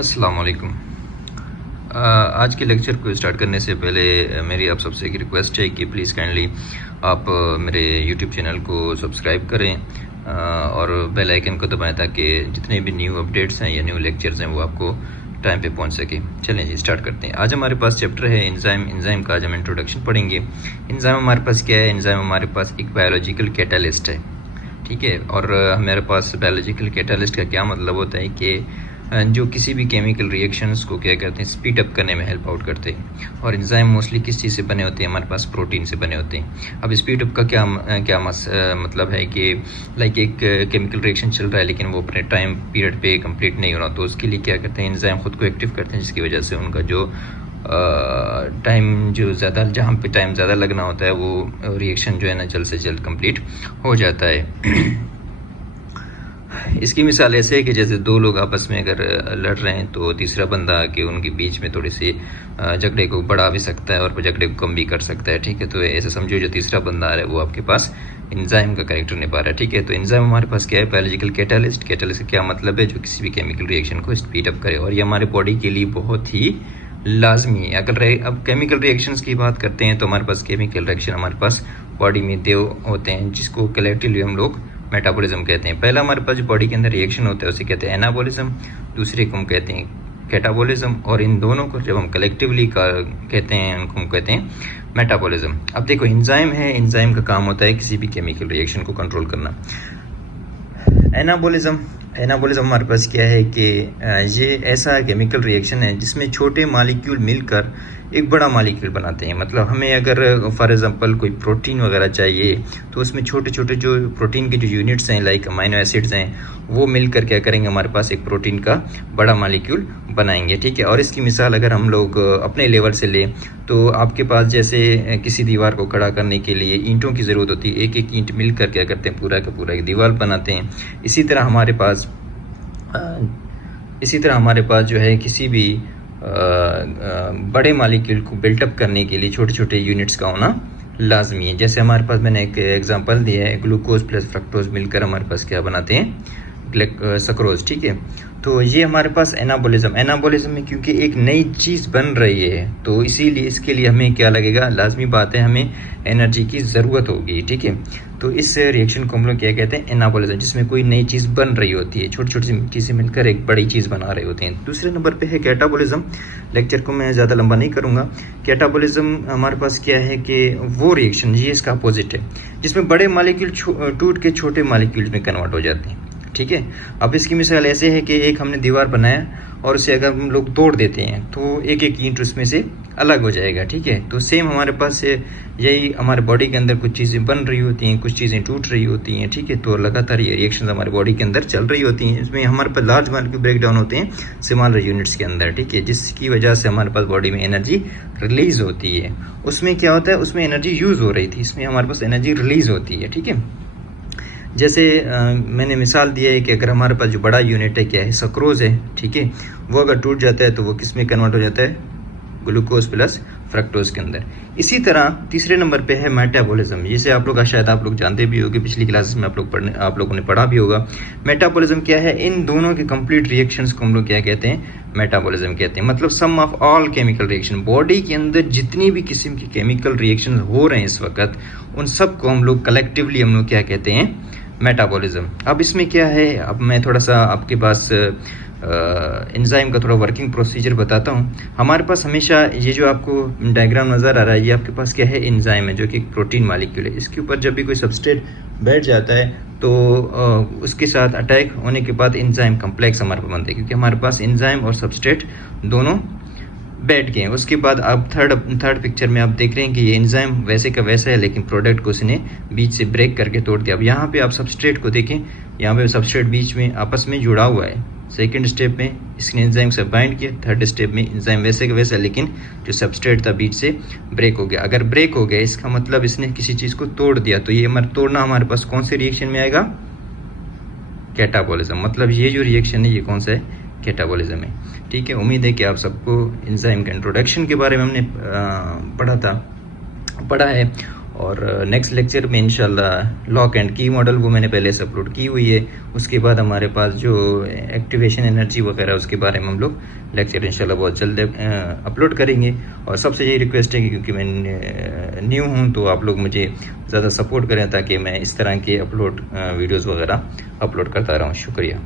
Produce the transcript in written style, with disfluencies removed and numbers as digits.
अस्सलाम वालेकुम। आज के लेक्चर को स्टार्ट करने से पहले मेरी आप सबसे एक रिक्वेस्ट है कि प्लीज़ काइंडली आप मेरे यूट्यूब चैनल को सब्सक्राइब करें और बेल आइकन को दबाएं ताकि जितने भी न्यू अपडेट्स हैं या न्यू लेक्चर्स हैं वो आपको टाइम पे पहुंच सके। चलें जी स्टार्ट करते हैं। आज हमारे पास चैप्टर है एंजाइम का आज हम इंट्रोडक्शन पढ़ेंगे। एंजाइम हमारे पास क्या है? एंजाइम हमारे पास एक बायोलॉजिकल कैटालिस्ट है, ठीक है। और हमारे पास बायोलॉजिकल कैटालिस्ट का क्या मतलब होता है कि जो किसी भी केमिकल रिएक्शंस को क्या कहते हैं स्पीड अप करने में हेल्प आउट करते हैं। और एंजाइम मोस्टली किस चीज़ से बने होते हैं? हमारे पास प्रोटीन से बने होते हैं। अब स्पीड अप का मतलब है कि लाइक एक केमिकल रिएक्शन चल रहा है लेकिन वो अपने टाइम पीरियड पे कंप्लीट नहीं हो रहा, तो उसके लिए क्या करते हैं एंजाइम खुद को एक्टिव करते हैं, जिसकी वजह से उनका जो टाइम जो ज़्यादा जहाँ पे टाइम ज़्यादा लगना होता है वो रिएक्शन जो है ना जल्द से जल्द कंप्लीट हो जाता है। इसकी मिसाल ऐसे है कि जैसे दो लोग आपस में अगर लड़ रहे हैं तो तीसरा बंदा आके उनके बीच में थोड़ी सी झगड़े को बढ़ा भी सकता है और झगड़े को कम भी कर सकता है, ठीक है। तो ऐसे समझो जो तीसरा बंदा आ रहा है वो आपके पास एंजाइम का कैरेक्टर निभा रहा है, ठीक है। तो एंजाइम हमारे पास क्या है? Biological catalyst. कैटालिस्ट का क्या मतलब है? जो किसी भी केमिकल रिएक्शन को स्पीड अप करे, और ये हमारे बॉडी के लिए बहुत ही लाजमी है। अगर अब केमिकल रिएक्शंस की बात करते हैं तो हमारे पास केमिकल रिएक्शन हमारे पास बॉडी में दो होते हैं जिसको कलेक्टिवली हम लोग मेटाबॉलिज्म कहते हैं। पहला हमारे पास जो बॉडी के अंदर रिएक्शन होता है उसे कहते हैं एनाबॉलिज्म, दूसरे को हम कहते हैं कैटाबॉलिज्म, और इन दोनों को जब हम कलेक्टिवली कहते हैं उनको हम कहते हैं मेटाबॉलिज्म। अब देखो एंजाइम है, एंजाइम का काम होता है किसी भी केमिकल रिएक्शन को कंट्रोल करना। एनाबॉलिज्म हमारे पास क्या है कि ये ऐसा केमिकल रिएक्शन है जिसमें छोटे मॉलिक्यूल मिलकर एक बड़ा मॉलिक्यूल बनाते हैं। मतलब हमें अगर फॉर एग्जांपल कोई प्रोटीन वगैरह चाहिए तो उसमें छोटे छोटे जो प्रोटीन के जो यूनिट्स हैं लाइक अमीनो एसिड्स हैं वो मिलकर क्या करेंगे हमारे पास एक प्रोटीन का बड़ा मॉलिक्यूल बनाएंगे, ठीक है। और इसकी मिसाल अगर हम लोग अपने लेवल से लें तो आपके पास जैसे किसी दीवार को खड़ा करने के लिए ईंटों की ज़रूरत होती है, एक एक ईंट मिलकर क्या करते हैं पूरा का पूरा एक दीवार बनाते हैं। इसी तरह हमारे पास जो है किसी भी बड़े मॉलिक्यूल को बिल्टअप करने के लिए छोटे छोटे यूनिट्स का होना लाजमी है। जैसे हमारे पास मैंने एक एग्जांपल दिया है, ग्लूकोज प्लस फ्रक्टोज मिलकर हमारे पास क्या बनाते हैं? सक्रोज, ठीक है। तो ये हमारे पास एनाबॉलिज्म में क्योंकि एक नई चीज़ बन रही है तो इसीलिए इसके लिए हमें क्या लगेगा? लाजमी बात है हमें एनर्जी की ज़रूरत होगी, ठीक है। तो इस रिएक्शन को हम लोग क्या कहते हैं? एनाबॉलिज्म, जिसमें कोई नई चीज़ बन रही होती है, छोटी छोटी चीज़ें मिलकर एक बड़ी चीज़ बना रहे होते हैं। दूसरे नंबर पे है कैटाबॉलिज्म। लेक्चर को मैं ज़्यादा लंबा नहीं करूँगा। कैटाबॉलिज्म हमारे पास क्या है कि वो रिएक्शन ये इसका अपोजिट है जिसमें बड़े मॉलिक्यूल टूट के छोटे मॉलिक्यूल्स में कन्वर्ट हो जाते हैं, ठीक है। अब इसकी मिसाल ऐसे है कि एक हमने दीवार बनाया और उसे अगर हम लोग तोड़ देते हैं तो एक एक ईंट उसमें से अलग हो जाएगा, ठीक है। तो सेम हमारे पास यही हमारे बॉडी के अंदर कुछ चीज़ें बन रही होती हैं, कुछ चीज़ें टूट रही होती हैं, ठीक है। तो लगातार ये रिएक्शन हमारे बॉडी के अंदर चल रही होती हैं। इसमें हमारे पास लार्ज मॉलिक्यूल ब्रेक डाउन होते हैं स्मॉलर यूनिट्स के अंदर, ठीक है, जिसकी वजह से हमारे पास बॉडी में एनर्जी रिलीज होती है। उसमें क्या होता है? उसमें एनर्जी यूज़ हो रही थी, इसमें हमारे पास एनर्जी रिलीज होती है, ठीक है। जैसे मैंने मिसाल दिया है कि अगर हमारे पास जो बड़ा यूनिट है क्या है? सक्रोज है, ठीक है। वो अगर टूट जाता है तो वो किस में कन्वर्ट हो जाता है? ग्लूकोज प्लस फ्रक्टोज के अंदर। इसी तरह तीसरे नंबर पे है मेटाबॉलिज्म, जिसे आप लोग शायद आप लोग जानते भी होंगे, पिछली क्लासेस में आप लोगों ने पढ़ा भी होगा। मेटाबॉलिज्म क्या है? इन दोनों के कंप्लीट रिएक्शंस को हम लोग क्या कहते हैं? मेटाबॉलिज्म कहते हैं। मतलब sum of all chemical reaction, body के अंदर जितनी भी किस्म की केमिकल रिएक्शन हो रहे हैं इस वक्त उन सब को हम लोग कलेक्टिवली हम लोग क्या कहते हैं? मेटाबॉलिज्म। अब इसमें क्या है? अब मैं थोड़ा सा आपके पास एंजाइम का थोड़ा वर्किंग प्रोसीजर बताता हूँ। हमारे पास हमेशा ये जो आपको डायग्राम नज़र आ रहा है ये आपके पास क्या है? एंजाइम है जो कि एक प्रोटीन मॉलिक्यूल है। इसके ऊपर जब भी कोई सबस्ट्रेट बैठ जाता है तो उसके साथ अटैक होने के बाद एंजाइम कम्प्लेक्स हमारे पास बनता है, क्योंकि हमारे पास एंजाइम और सबस्ट्रेट दोनों बैठ गए हैं। उसके बाद अब थर्ड पिक्चर में आप देख रहे हैं कि ये एंजाइम वैसे का वैसा है लेकिन प्रोडक्ट को उसने बीच से ब्रेक करके तोड़ दिया। अब यहाँ पे आप सबस्ट्रेट को देखें, यहाँ पे सबस्ट्रेट बीच में आपस में जुड़ा हुआ है। सेकंड स्टेप में इसने एंजाइम से बाइंड किया, थर्ड स्टेप में एंजाइम वैसे का वैसा लेकिन जो सबस्ट्रेट था बीच से ब्रेक हो गया। अगर ब्रेक हो गया इसका मतलब इसने किसी चीज़ को तोड़ दिया, तो ये तोड़ना हमारे पास कौन से रिएक्शन में आएगा? कैटाबॉलिज्म। मतलब ये जो रिएक्शन है ये कौन सा है? कैटाबॉलिज्म है, ठीक है। उम्मीद है कि आप सबको एंजाइम के इंट्रोडक्शन के बारे में हमने पढ़ा है और नेक्स्ट लेक्चर में इंशाल्लाह लॉक एंड की मॉडल वो मैंने पहले से अपलोड की हुई है। उसके बाद हमारे पास जो एक्टिवेशन एनर्जी वगैरह उसके बारे में हम लोग लेक्चर इंशाल्लाह बहुत जल्द अपलोड करेंगे। और सबसे यही रिक्वेस्ट है कि क्योंकि मैं न्यू हूँ तो आप लोग मुझे ज़्यादा सपोर्ट करें ताकि मैं इस तरह के वीडियोज़ वगैरह अपलोड करता रहूँ। शुक्रिया।